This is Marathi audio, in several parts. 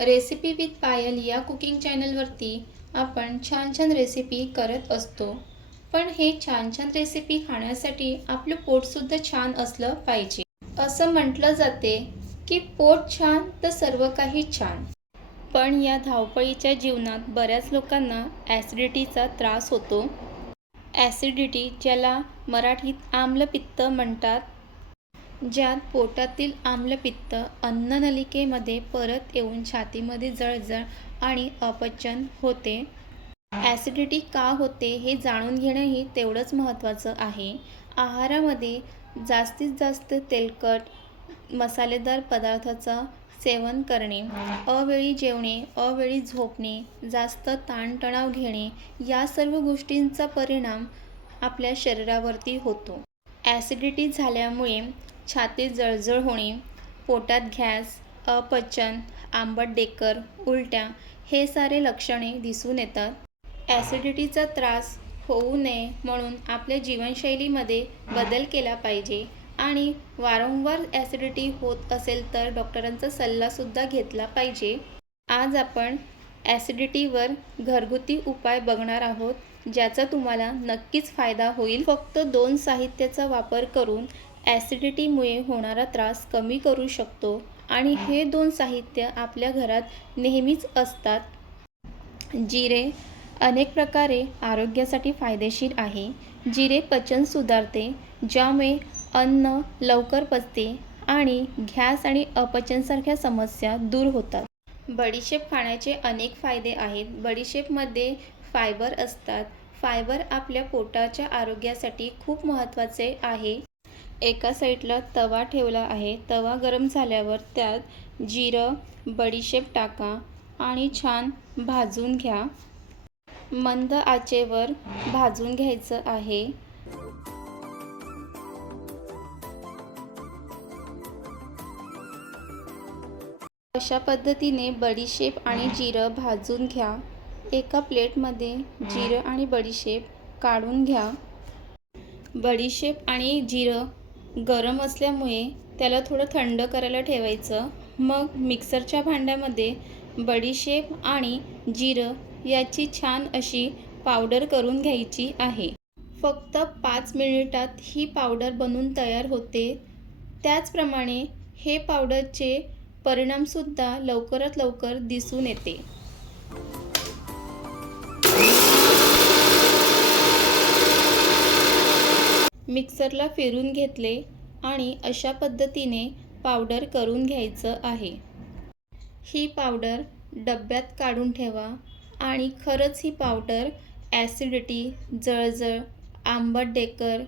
रेसिपी विथ पायल या कुकिंग चॅनलवरती आपण छान छान रेसिपी करत असतो. पण हे छान छान रेसिपी खाण्यासाठी आपलं पोटसुद्धा छान असलं पाहिजे. असं म्हटलं जाते की पोट छान तर सर्व काही छान. पण या धावपळीच्या जीवनात बऱ्याच लोकांना ॲसिडिटीचा त्रास होतो. ॲसिडिटी ज्याला मराठीत आम्लपित्त म्हणतात ज्यात पोटातील आम्लपित्त अन्ननलिकेमध्ये परत येऊन छातीमध्ये जळजळ आणि अपचन होते. ॲसिडिटी का होते हे जाणून घेणंही तेवढंच महत्त्वाचं आहे. आहारामध्ये जास्तीत जास्त तेलकट मसालेदार पदार्थाचं सेवन करणे अवेळी जेवणे अवेळी झोपणे जास्त ताणतणाव घेणे या सर्व गोष्टींचा परिणाम आपल्या शरीरावरती होतो. ॲसिडिटी झाल्यामुळे छातीत जळजळ होणे पोटात गॅस अपचन आंबट डेकर उलट्या हे सारे लक्षणे दिसून येतात. ॲसिडिटीचा त्रास होऊ नये म्हणून आपल्या जीवनशैलीमध्ये बदल केला पाहिजे आणि वारंवार ॲसिडिटी होत असेल तर डॉक्टरांचा सल्लासुद्धा घेतला पाहिजे. आज आपण ॲसिडिटीवर घरगुती उपाय बघणार आहोत ज्याचा तुम्हाला नक्कीच फायदा होईल. फक्त दोन साहित्याचा वापर करून ॲसिडिटीमुळे होणारा त्रास कमी करू शकतो आणि हे दोन साहित्य आपल्या घरात नेहमीच असतात. जिरे अनेक प्रकारे आरोग्यासाठी फायदेशीर आहे. जिरे पचन सुधारते ज्यामुळे अन्न लवकर पचते आणि गॅस आणि अपचनसारख्या समस्या दूर होतात. बडीशेप खाण्याचे अनेक फायदे आहेत. बडीशेपमध्ये फायबर असतात. फायबर आपल्या पोटाच्या आरोग्यासाठी खूप महत्त्वाचे आहे. एका साईडला तवा ठेवला आहे. तवा गरम झाल्यावर त्यात जिरं बडीशेप टाका आणि छान भाजून घ्या. मंद आचेवर भाजून घ्यायचं आहे. अशा पद्धतीने बडीशेप आणि जिरं भाजून घ्या. एका प्लेटमध्ये जिरं आणि बडीशेप काढून घ्या. बडीशेप आणि जिरं गरम असल्यामुळे त्याला थोडं थंड करायला ठेवायचं. मग मिक्सरच्या भांड्यामध्ये बडीशेप आणि जिरं याची छान अशी पावडर करून घ्यायची आहे. फक्त पाच मिनिटात ही पावडर बनून तयार होते. त्याचप्रमाणे हे पावडरचे परिणामसुद्धा लवकरात लवकर दिसून येते. मिक्सरला फिरून घेतले आणि अशा पद्धतीने पावडर करून घ्यायचं आहे. ही पावडर डब्यात काढून ठेवा आणि खरंच ही पावडर ॲसिडिटी जळजळ आंबट डेकर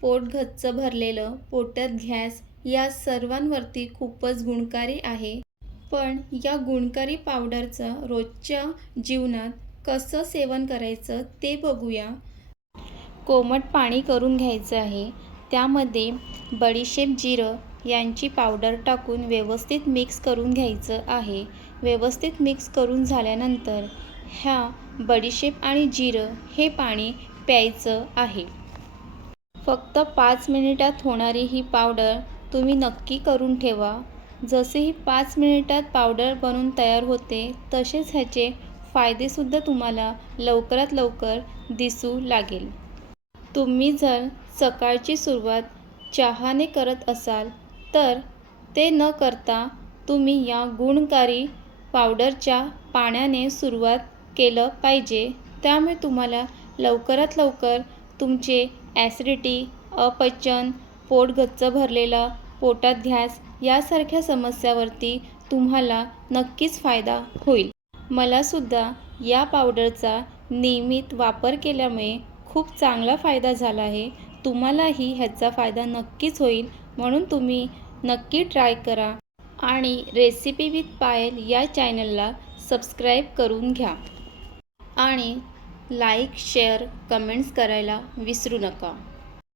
पोट घच्च भरलेलं पोटात गॅस या सर्वांवरती खूपच गुणकारी आहे. पण या गुणकारी पावडरचं रोजच्या जीवनात कसं सेवन करायचं ते बघूया. कोमट पाणी करून घ्यायचं आहे. त्यामध्ये बडीशेप जिरं यांची पावडर टाकून व्यवस्थित मिक्स करून घ्यायचं आहे. व्यवस्थित मिक्स करून झाल्यानंतर ह्या बडीशेप आणि जिरं हे पाणी प्यायचं आहे. फक्त पाच मिनिटात होणारी ही पावडर तुम्ही नक्की करून ठेवा. जसे ही पाच मिनिटात पावडर बनून तयार होते तसेच ह्याचे फायदेसुद्धा तुम्हाला लवकरात लवकर दिसू लागेल. तुम्ही जर सकाळची सुरुवात चहाने करत असाल तर ते न करता तुम्ही या गुणकारी पावडरच्या पाण्याने सुरुवात केलं पाहिजे. त्यामुळे तुम्हाला लवकरात लवकर तुमचे ॲसिडिटी अपचन पोट गच्च भरलेला पोटात गॅस यासारख्या समस्यावरती तुम्हाला नक्कीच फायदा होईल. मलासुद्धा या पावडरचा नियमित वापर केल्यामुळे खूप चांगला फायदा झाला आहे. तुम्हालाही ह्याचा फायदा नक्कीच होईल म्हणून तुम्ही नक्की ट्राय करा आणि रेसिपी विथ पायल या चॅनलला सबस्क्राईब करून घ्या. आणि लाईक शेअर कमेंट्स करायला विसरू नका.